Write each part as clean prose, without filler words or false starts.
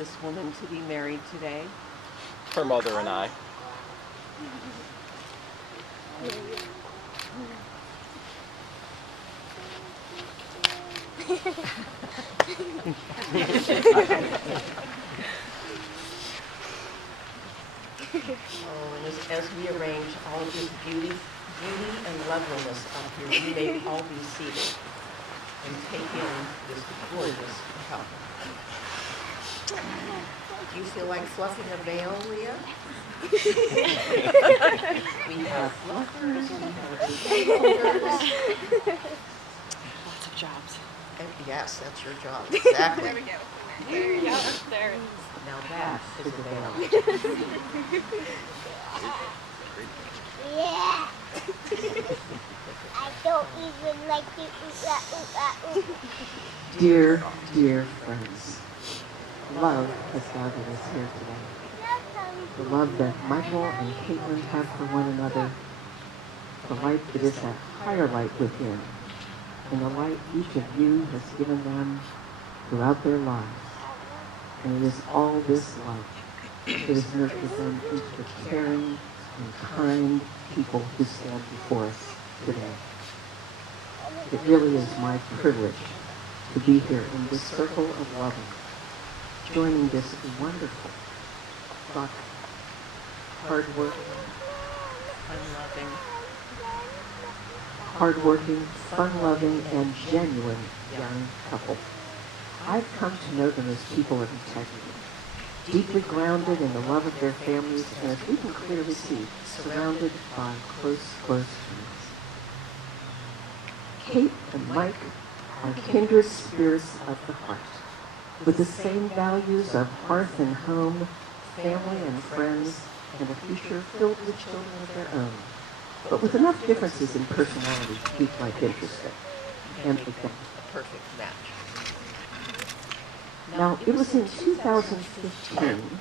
this woman to be married today? Her mother and I. Oh, and as we arrange all of this beauty and loveliness up here, you may all be seated and take in this gorgeous couple. Do you feel like fluffing a veil, Leah? We have fluffers, we have holders. Lots of jobs. Yes, that's your job, exactly. There we go. There you go. There it is. Now that is a veil. Yeah. I don't even like to Dear, dear friends, love has gathered us here today. The love that Michael and Kaitlin have for one another, the light that is that higher light within, and the light each of you has given them throughout their lives. And it is all this light that has nurtured them into the caring and kind people who stand before us today. It really is my privilege to be here in this circle of loving, joining this wonderful, thoughtful, hardworking, fun-loving, and genuine young couple. I've come to know them as people of integrity, deeply grounded in the love of their families, and as we can clearly see, surrounded by close friends. Kate and Mike are kindred spirits of the heart, with the same values of hearth and home, family and friends, and a future filled with children of their own, but with enough differences in personality to keep life interesting and become A perfect match. Now, it was in 2015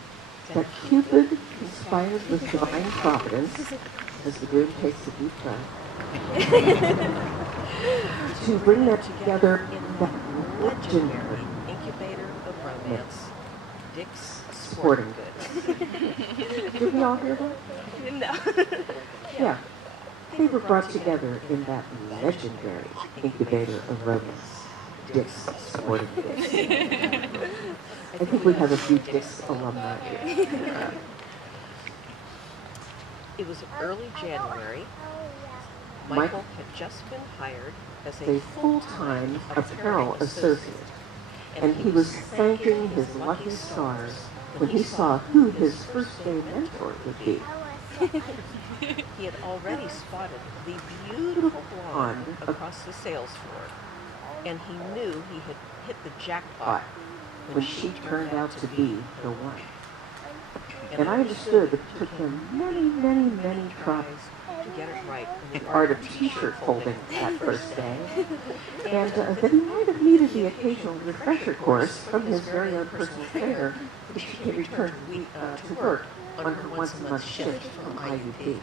that Cupid conspired with divine providence, as the groom takes a deep breath, to bring them together in that legendary Incubator of romance, Dick's sporting goods. Did we all hear that? No. Yeah. They were brought together in that legendary incubator of romance, Dick's Sporting Goods. I think we have a few Dick's alumni here. It was early January. Michael had just been hired as A full-time apparel associate, and he was thanking his lucky stars when he saw who his first-day mentor would be. He had already spotted the beautiful blonde across the sales floor, and he knew he had hit the jackpot When she turned out to be the one. And I understood that it took him many, many, many tries to get it right. the art of t-shirt folding that first day, and that he might have needed the occasional refresher course from his very own personal trainer, which he could return to work on her once-a-month shift from IUP.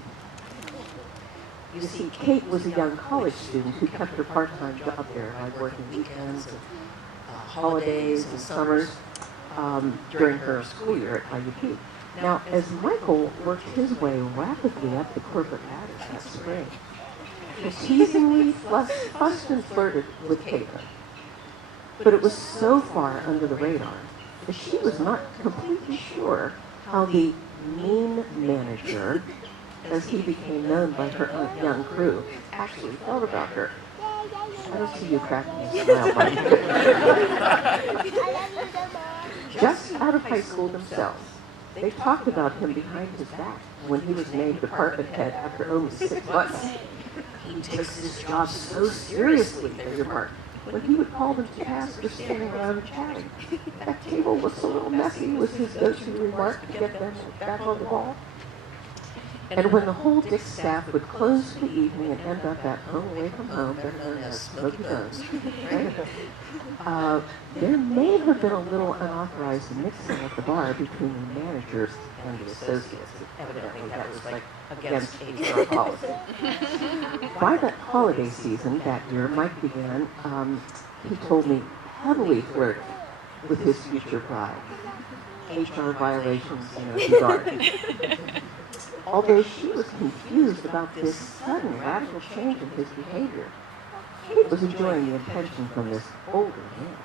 You see, Kate was a young college student who kept her part-time job there by working weekends and holidays and summers during her school year at IUP. Now, as Michael worked his way rapidly up the corporate ladder that spring, he teasingly fussed and flirted with Caitlin. But it was so far under the radar that she was not completely sure how the mean manager, as he became known by her young crew, actually felt about her. I don't see you cracking a smile, Mike. Just out of high school themselves, they talked about him behind his back when he was named department head after only 6 months. He takes his job so seriously, they remarked, when he would call them to task for standing around chatting. That table looks a little messy, was his go-to remark to get them back on the ball. And when the whole Dick staff would close for the evening and end up at home away from home, better known as Smoky Bones, right? There may have been a little unauthorized mixing at the bar between the managers and the associates. Evidently, that was like against HR policy. By that holiday season that year, Mike began, he told me, heavily flirting with his future bride. HR violations in a regard. Although she was confused about this sudden radical change in his behavior, Kate was enjoying the attention from this older man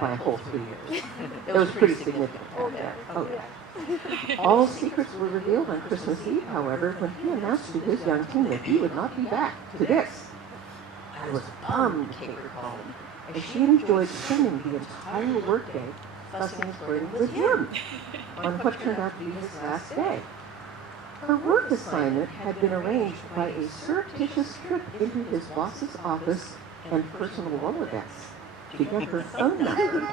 by a whole 3 years. It was pretty significant. Oh, yeah. All secrets were revealed on Christmas Eve, however, when he announced to his young team that he would not be back to this. I was bummed, Kate recalled, as she enjoyed spending the entire workday fussing and flirting with him on what turned out to be his last day. Her work assignment had been arranged by a surreptitious trip into his boss's office and personal Rolodex to get her phone number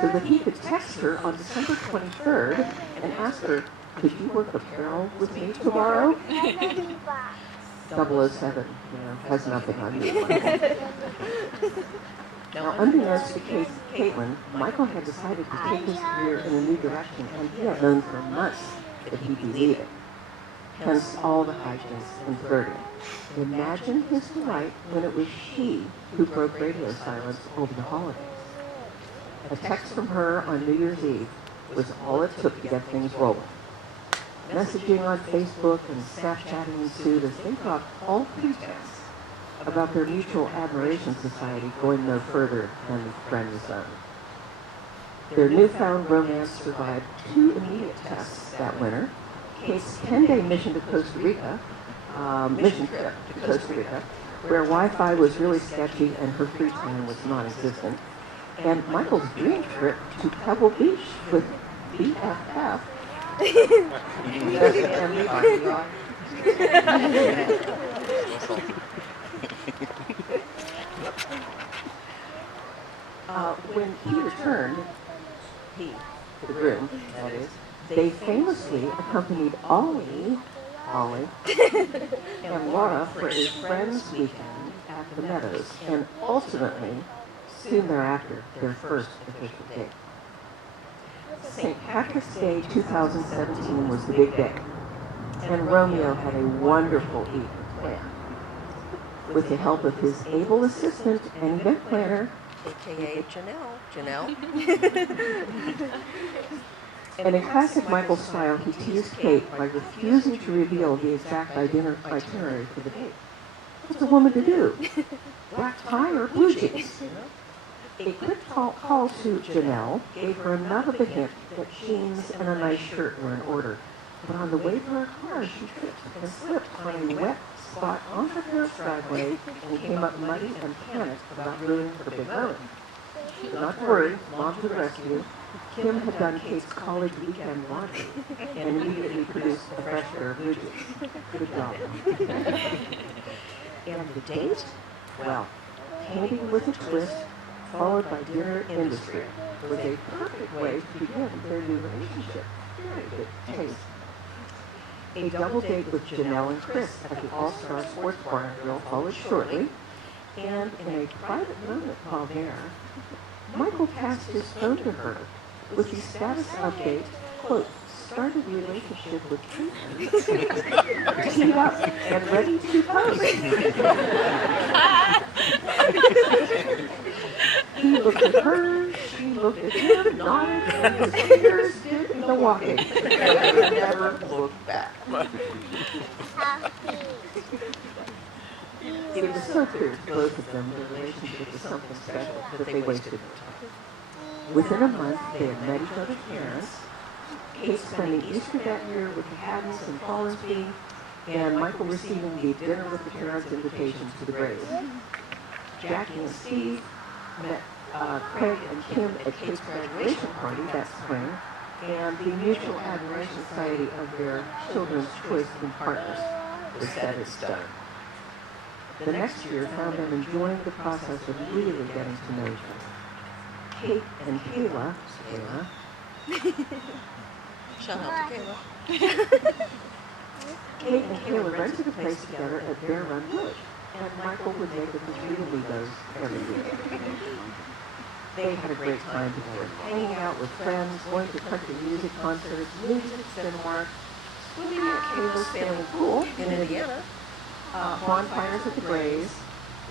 so that he could text her on December 23rd and ask her, could you work a carol with me tomorrow? 007, has nothing on you. Now, unbeknownst to Kaitlin, Michael had decided to take his career in a new direction, and he had known for months that he'd be leaving. Hence all the hijinks and flirting. Imagine his delight when it was she who broke radio silence over the holidays. A text from her on New Year's Eve was all it took to get things rolling. Messaging on Facebook and Snapchatting ensued as they dropped all pretense about their mutual admiration society going no further than the friend zone. Their newfound romance survived 2 immediate tests that winter. Kate's 10-day mission to Costa Rica, where Wi-Fi was really sketchy and her free time was non-existent, and Michael's dream trip to Pebble Beach with BFF. When he returned, the groom, that is, they famously accompanied Ollie, and Laura for a friend's weekend at the Meadows, and ultimately, soon thereafter, their first official date. St. Patrick's Day 2017 was the big day, and Romeo had a wonderful evening planned. With the help of his able assistant and event planner, AKA Janelle. and in classic Michael style, he teased Kate by refusing to reveal the exact itinerary for the date. What's a woman to do? Black tie or blue jeans? A quick call to Janelle gave her enough of a hint that jeans and a nice shirt were in order. But on the way to her car, she tripped and slipped on a wet spot on her parents' driveway and came up muddy and panicked about ruining her big moment. But not to worry, Mom to the rescue. Kim had done Kate's college weekend laundry and immediately produced a fresh pair of blue jeans. Good job. And the date? Well, candy with a twist, followed by dinner industry, was a perfect way to begin their new relationship. Very good taste. A double date with Janelle and Chris at the All-Star Sports Bar and Grill followed shortly, and in a private moment while there, Michael passed his phone to her with the status update, quote, started the relationship with Kaitlin, teed up and ready to pose. He looked at her, she looked at him, nodded, and his fingers did the walking. And never looked back. It was so clear to both of them their relationship was something special that they wasted no time. Within a month, they had met each other's parents. Kate spending Easter that year with the Haddons in Fallensby, and Michael receiving the dinner with the parents invitations to the grave. Jackie and Steve met Craig and Kim at Kate's graduation party that spring, and the mutual admiration society of their children's choice in partners was set in stone. The next year found them enjoying the process of really getting to know each other. Kate and Kayla, Shout out to Kayla. Kate and Kayla rented a place together at Bear Run Village, and Michael would make it to Rita Legos every week. They had a great time together, hanging out with friends, going to country music concerts, movies at Cinemark, swimming at Kayla's family pool In Indiana. bonfires at the Grays.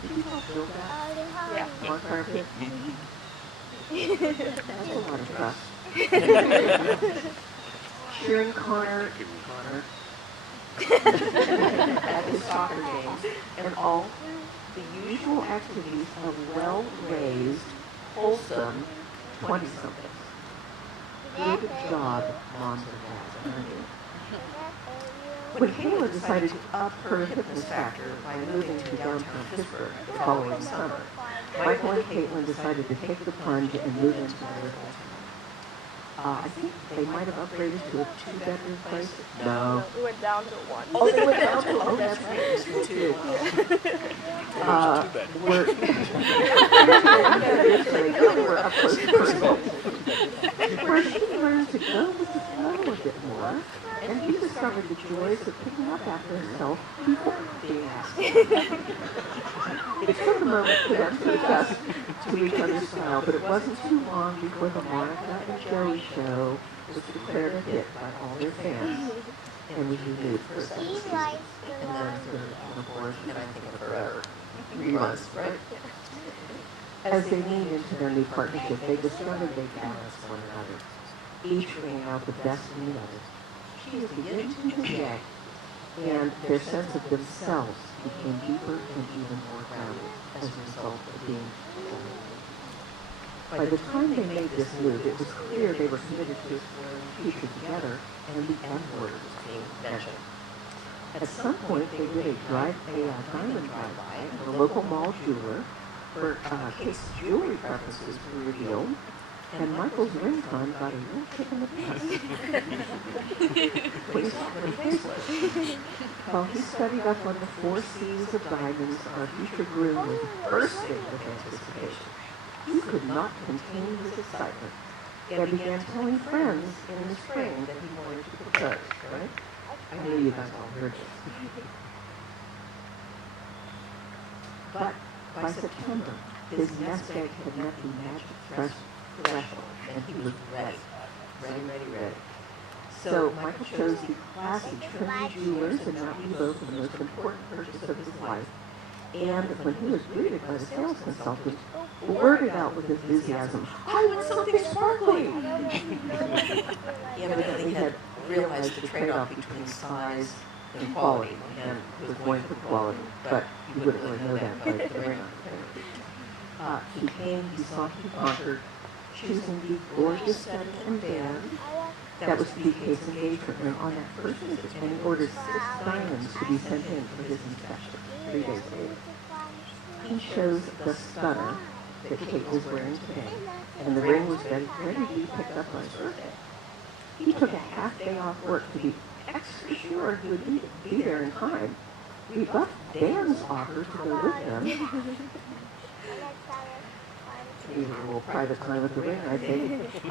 Did you talk Bill that? Yeah. Bonfire pit. That's a lot of trust. Cheering Connor at his soccer games, and all the usual activities of well-raised, wholesome 20-somethings. Good job, Moms and Dads, aren't you? When Kayla decided to up her fitness factor by moving to downtown Pittsburgh the following summer, Michael and Kaitlin decided to take the plunge and move into their full-time. I think they might have upgraded to a 2-bedroom place. No. We went down to one. Oh, they went down to, oh, that's right, it's two. We're up close to personal. Where she learned to go with the flow a bit more, and he discovered the joys of picking up after herself before being asked. It took a moment for them to adjust to each other's style, but it wasn't too long before the Monica and Joey show was declared a hit by all their fans, and was renewed for a second season, and then third, and of course, and I think forever. Reruns, right? As they leaned into their new partnership, they discovered they balanced one another, each bringing out the best in the other. She was beginning to project, and their sense of themselves became deeper and even more grounded as a result of being together. By the time they made this move, it was clear they were committed to exploring the future together, and the N word was being mentioned. At some point, they did a diamond drive-by at a local mall jeweler, where Kate's jewelry preferences were revealed, and Michael's ringtone got a real kick in the pants. When he saw what her face was. While he studied up on the 4 C's of diamonds, our future groom was bursting with anticipation. He could not contain his excitement and began telling friends in the spring that he wanted to propose, right? I know you guys all heard this. But by September, his nest egg had met the magic threshold, and he was ready. So Michael chose the classy, trendy jewelers and not both the most important purchase of his life. And when he was greeted by the sales consultant, blurted out with enthusiasm, "I want something sparkly!" He evidently had realized the trade-off between size and quality, and was going for quality, but you wouldn't really know that by the ring on the finger. He came, he saw, he conquered, choosing the gorgeous studded and band that was to be Kate's engagement ring on that first visit, and he ordered 6 diamonds to be sent in for his inspection 3 days later. He chose the stunner that Kate was wearing today, and the ring was ready to be picked up on his birthday. He took a half day off work to be extra sure he would be there in time. He left Dan's offer to go with them. Maybe a little private time with the ring, I think.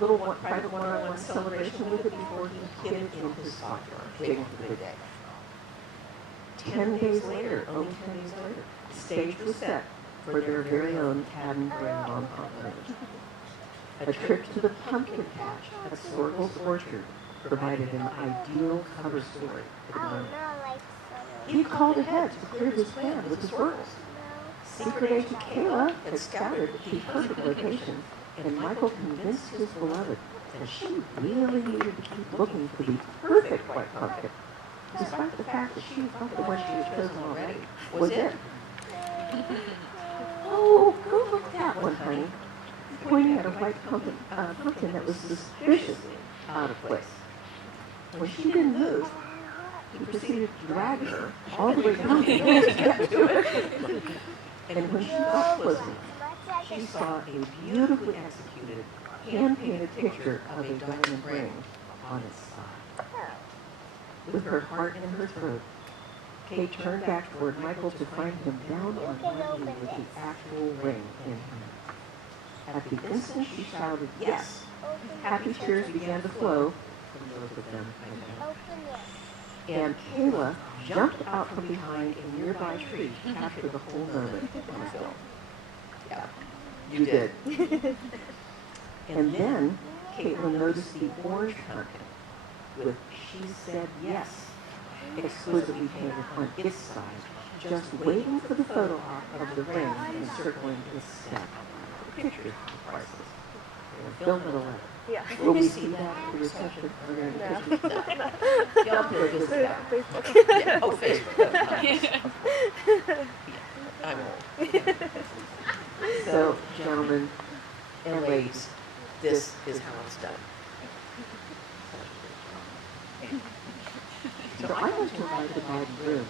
Little private one-on-one celebration with it before he hid it in his sock drawer, waiting for the big day. 10 days later, only 10 days later, the stage was set for their very own Haddon rom-com image. A trip to the pumpkin patch at Sorgel's Orchard provided an ideal cover story for the moment. He called ahead to clear his plan with the squirrels. Secret agent Kayla had scouted the perfect location, and Michael convinced his beloved that she really needed to keep looking for the perfect white pumpkin, despite the fact that she thought the one she had chosen already was it. "Oh, go look at that one, honey," pointing at a white pumpkin that was suspiciously out of place. When she didn't move, he proceeded to drag her all the way down the hill to get to it. And when she got closer, she saw a beautifully executed, hand-painted picture of a diamond ring on its side. With her heart in her throat, Kate turned back toward Michael to find him down on one knee with the actual ring in hand. At the instant she shouted, "Yes!" happy tears began to flow from both of them. And Kayla jumped out from behind a nearby tree to capture the whole moment on film. Yeah, you did. And then Kaitlin noticed the orange pumpkin with "She Said Yes" exquisitely painted on its side, just waiting for the photo op of the ring encircling its stem. pictures of priceless. They're filmed at 11. Yeah. Will we see that at the reception? Are there any pictures? Y'all can go visit that. Facebook. Yeah, oh, Facebook. I'm old. So, gentlemen and ladies, This is how it's done. so I'd like to invite the bride and groom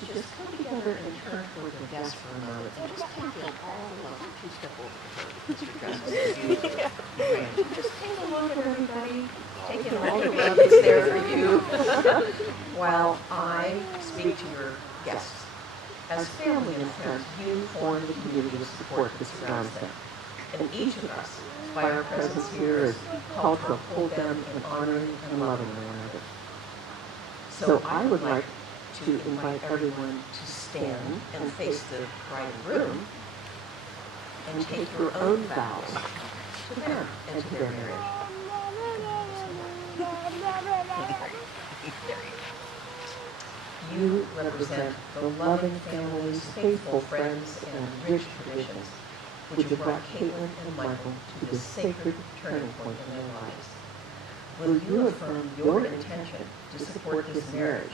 to just come together and turn toward their guests for a moment and just take in all the love. Two step over to her, Mr. Justice. Just take a look at everybody. Take in all the love that's there for you. While I speak to your guests. As family and friends, you form the community of support that surrounds them. And each of us, by our presence here, is called to uphold them in honoring and loving one another. So I would like to invite everyone to stand and face the bride and groom and take your own vows to them and to their marriage. You represent the loving families, faithful friends, and rich traditions which have brought Kaitlin and Michael to this sacred turning point in their lives. Will you affirm your intention to support this marriage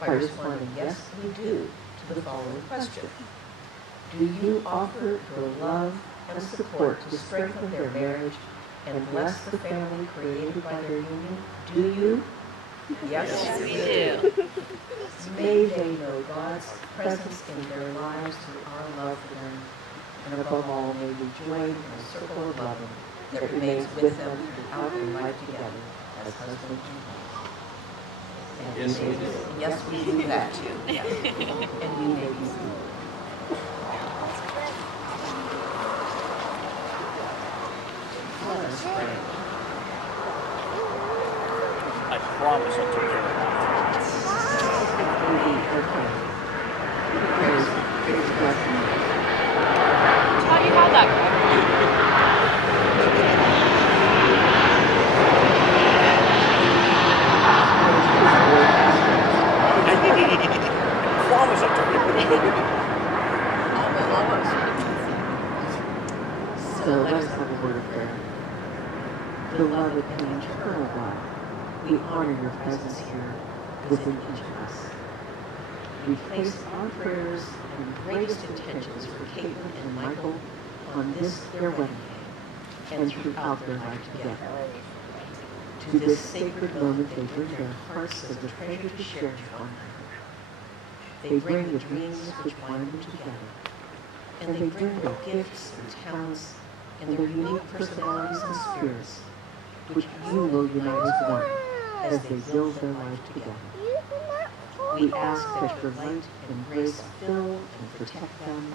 by responding, yes, we do, to the following question? Do you offer your love and support to strengthen their marriage and bless the family created by their union? Do you? Yes, we do. May they know God's presence in their lives through our love for them, and above all, may we join in a circle of loving that remains with them throughout their life together as husband and wife. Yes, we do. yes, we do that too. Yes. And you may be seated. Let us pray. I promise I'll take care of that. Okay. Praise blessing. How do you have that, Promise I'll take care of that. So let us have a word of prayer. Beloved and eternal God, we honor your presence here within each of us. We place our prayers and greatest intentions for Kaitlin and Michael on this, their wedding day, and throughout their life together. To this sacred moment, they bring their hearts as a treasure to share with one another. They bring the dreams which bind them together, and they bring their gifts and talents and their unique personalities and spirits, which you will unite as one as they build their life together. We ask that your light and grace fill and protect them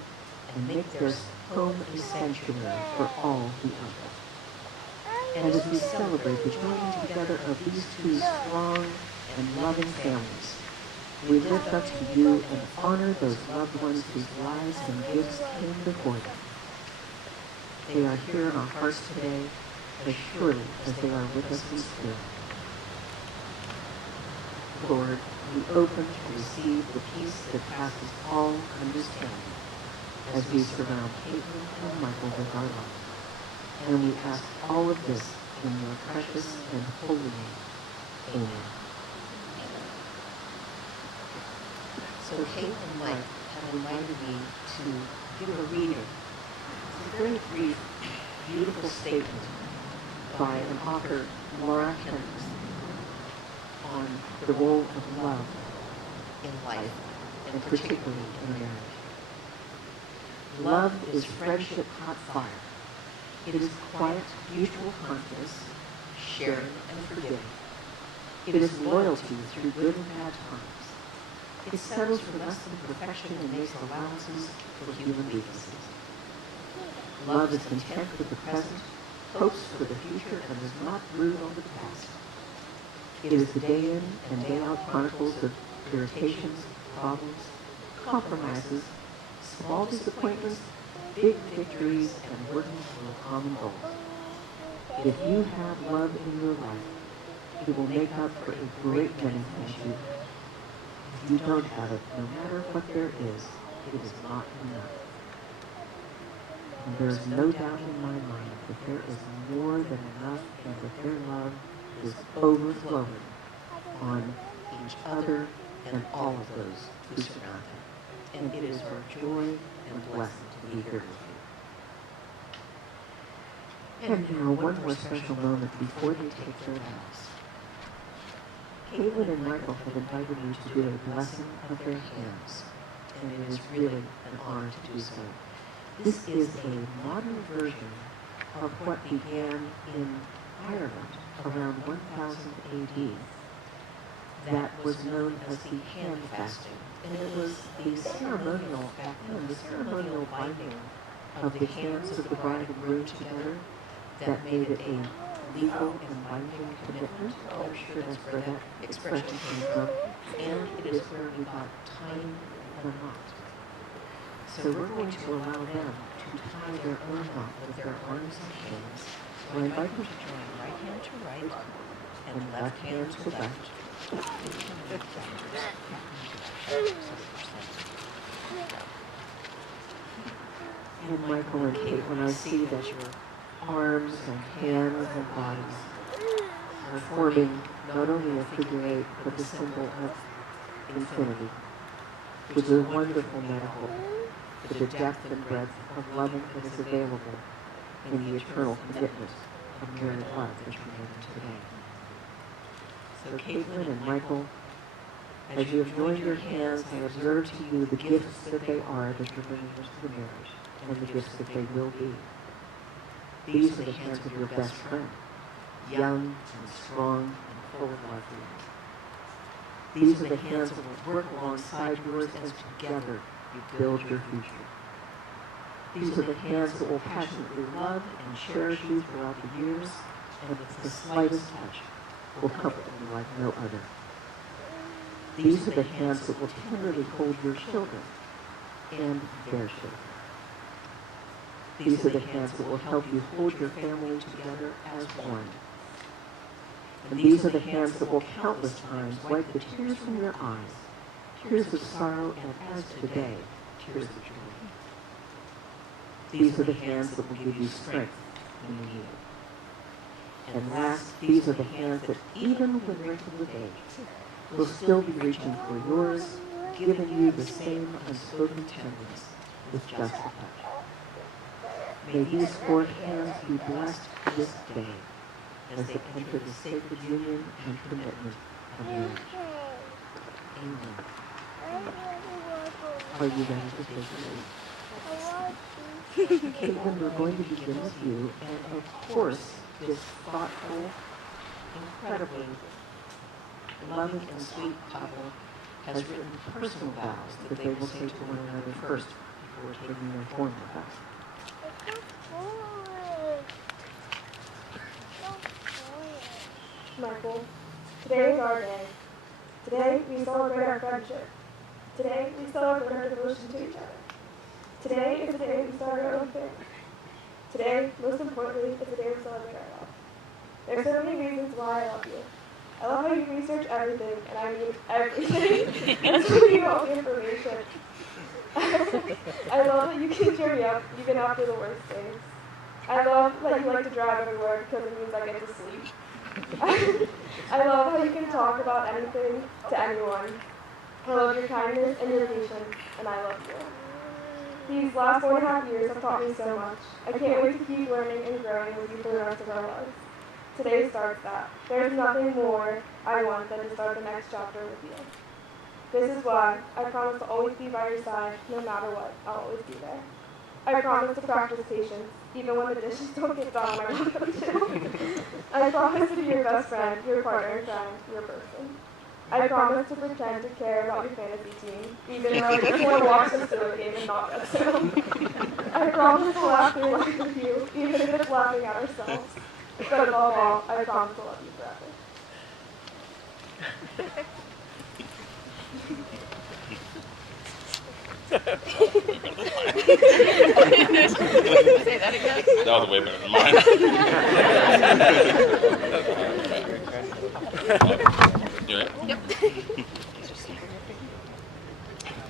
and make their home a sanctuary for all who enter. And as we celebrate the joining together of these two strong and loving families, we lift up to you and honor those loved ones whose lives and gifts came before them. They are here in our hearts today, as surely as they are with us in spirit. Lord, we open to receive the peace that passes all understanding as we surround Kaitlin and Michael with our love. And we ask all of this in your precious and holy name. Amen. So Kate and Mike have invited me to give a reading. It's a very brief, beautiful statement by an author, Laura Hendricks, on the role of love in life, and particularly in marriage. Love is friendship hot fire. It is quiet, mutual confidence, sharing and forgiving. It is loyalty through good and bad times. It settles for less than perfection and makes allowances for human weaknesses. Love is content with the present, hopes for the future, and does not brood over the past. It is the day in and day out chronicles of irritations, problems, compromises, small disappointments, big victories, and working for a common goal. If you have love in your life, it will make up for a great many things you have. If you don't have it, no matter what there is, it is not enough. And there is no doubt in my mind that there is more than enough and that their love is overflowing on each other and all of those who surround them. And it is our joy and blessing to be here with you. And now, one more special moment before they take their vows. Kaitlin and Michael have invited me to do a blessing of their hands, and it is really an honor to do so. This is a modern version of what began in Ireland around 1000 AD that was known as the hand fasting. And it was the ceremonial, back then, the ceremonial binding of the hands of the bride and groom together that made it a legal and binding commitment. I'm sure that's where that expression came from. And it is where we got tying the knot. So we're going to allow them to tie their own knot with their arms and hands. So I invite you to join right hand to right and left hand to left. And Michael and Kaitlin, I see that your arms and hands and bodies are forming not only a figure eight, but the symbol of infinity, which is a wonderful metaphor for the depth and breadth of loving that is available in the eternal commitment of married love that you're making today. So Kaitlin and Michael, as you have joined your hands, I observe to you the gifts that they are that you're bringing into the marriage, and the gifts that they will be. These are the hands of your best friend, young and strong and full of life. These are the hands that will work alongside yours as together you build your future. These are the hands that will passionately love and cherish you throughout the years, and with the slightest touch will comfort you like no other. These are the hands that will tenderly hold your children and their children. These are the hands that will help you hold your family together as one. And these are the hands that will countless times wipe the tears from your eyes, tears of sorrow, and as today, tears of joy. These are the hands that will give you strength when you need it. And last, these are the hands that, even when wrinkled with age, will still be reaching for yours, giving you the same unspoken tenderness with just a touch. May these four hands be blessed this day as they enter the sacred union and commitment of marriage. Amen. Are you ready to take the oath? Kaitlin, we're going to begin with you, and of course, this thoughtful, incredibly loving and sweet couple has written personal vows that they will say to one another first before taking their formal vows. Michael, today is our day. Today we celebrate our friendship. Today we celebrate our devotion to each other. Today is the day we start our own family. Today, most importantly, is the day we celebrate our love. There's so many reasons why I love you. I love how you research everything, and I mean everything, and so you all the information. I love that you can cheer me up even after the worst days. I love that you like to drive everywhere because it means I get to sleep. I love how you can talk about anything to anyone. I love your kindness and your patience, and I love you. These last 4.5 years have taught me so much. I can't wait to keep learning and growing with you for the rest of our lives. Today starts that. There's nothing more I want than to start the next chapter with you. This is why I promise to always be by your side, no matter what. I'll always be there. I promise to practice patience, even when the dishes don't get done when I want them to. I promise to be your best friend, your partner in crime, your person. I promise to pretend to care about your fantasy team, even though I just want to watch the Steelers game and not get so. I promise to laugh through life with you, even if it's laughing at ourselves. But above all, I promise to love you forever. Say that again. That was way better than mine. You ready? Yep.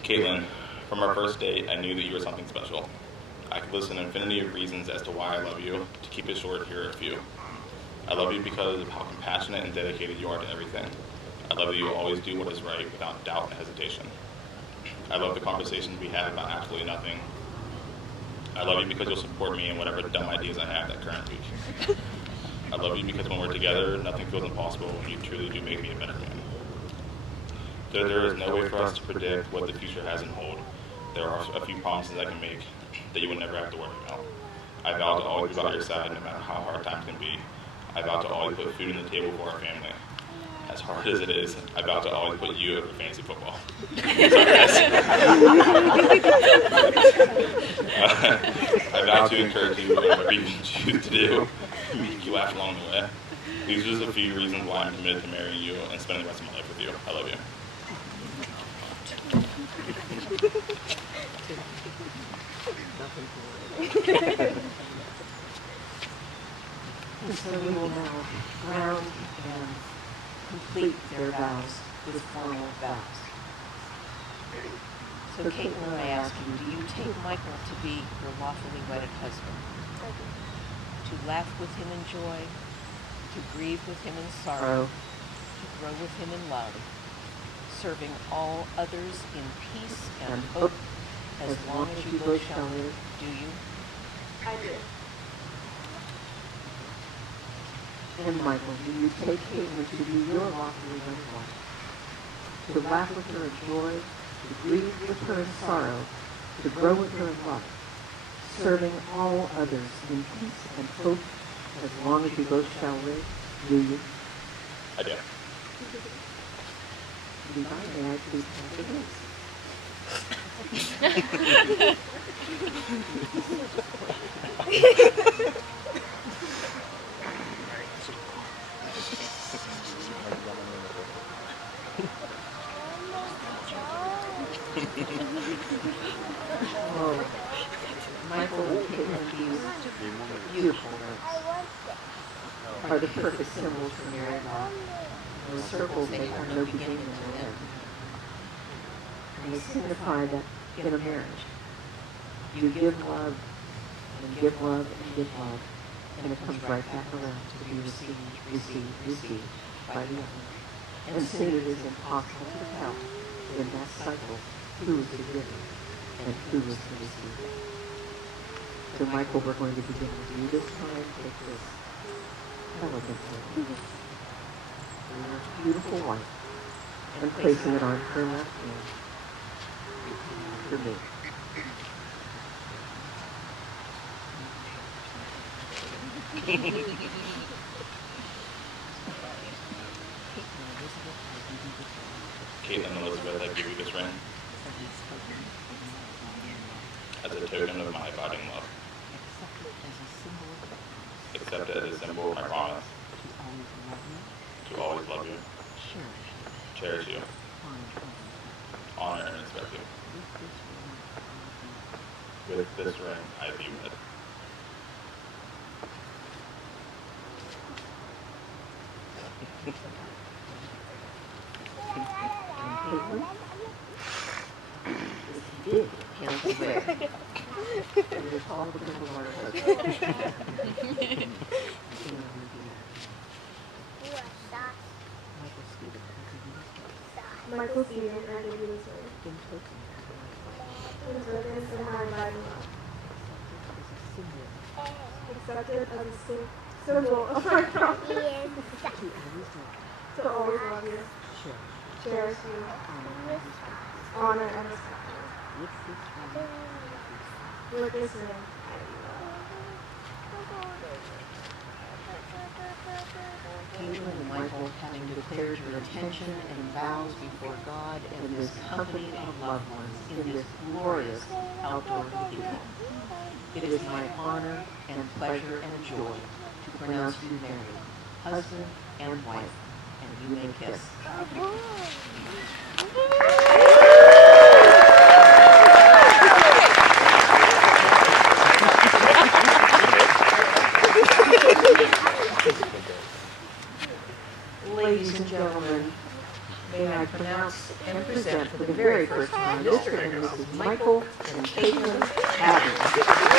Kaitlin, from our first date, I knew that you were something special. I could list an infinity of reasons as to why I love you. To keep it short, here are a few. I love you because of how compassionate and dedicated you are to everything. I love that you always do what is right without doubt and hesitation. I love the conversations we have about absolutely nothing. I love you because you'll support me in whatever dumb ideas I have that current week. I love you because when we're together, nothing feels impossible and you truly do make me a better man. There is no way for us to predict what the future has in hold. There are a few promises I can make that you will never have to worry about. I vow to always be by your side no matter how hard times can be. I vow to always put food on the table for our family. As hard as it is, I vow to always put you over fantasy football. I vow to encourage you in whatever you choose to do, make you laugh along the way. These are just a few reasons why I'm committed to marrying you and spending the rest of my life with you. I love you. And so we will now ground and complete their vows with formal vows. So Kaitlin, I ask you, do you take Michael to be your lawfully wedded husband? To laugh with him in joy, to grieve with him in sorrow, to grow with him in love, serving all others in peace and hope, as long as you both shall live, do you? I do. And Michael, do you take Kaitlin to be your lawfully wedded wife? To laugh with her in joy, to grieve with her in sorrow, to grow with her in love, serving all others in peace and hope, as long as you both shall live, do you? I do. Levi, may I please have the votes? Oh, Michael and Kaitlin, these beautiful notes are the perfect symbols for married life. Those circles, they have no beginning and no end. And they signify that in a marriage, you give love, and give love, and give love, and it comes right back around to be received by the other. And soon it is impossible to tell in that cycle who is the giver and who is the receiver. So Michael, we're going to begin with you this time. Take this elegant ring from your beautiful wife and placing it on her left hand. Repeat after me. Kaitlin Elizabeth, I give you this ring as a token of my abiding love. Accept it as a symbol of my promise to always love you, cherish you, honor and respect you. With this ring, I be wed. Kaitlin, this big handsome ring. It is all because of our husband. Michael Stephen, I give you this ring. In token of my abiding love. Accept it as a symbol of my promise to always love you, cherish you, honor and respect you. With this ring, I give you love. Kaitlin and Michael, having declared your intention and vows before God and this company of loved ones in this glorious outdoor cathedral, it is my honor and pleasure and joy to pronounce you married, husband and wife, and you may kiss. Ladies and gentlemen, may I pronounce and present for the very first time Mr. and Mrs. Michael and Kaitlin Haddon.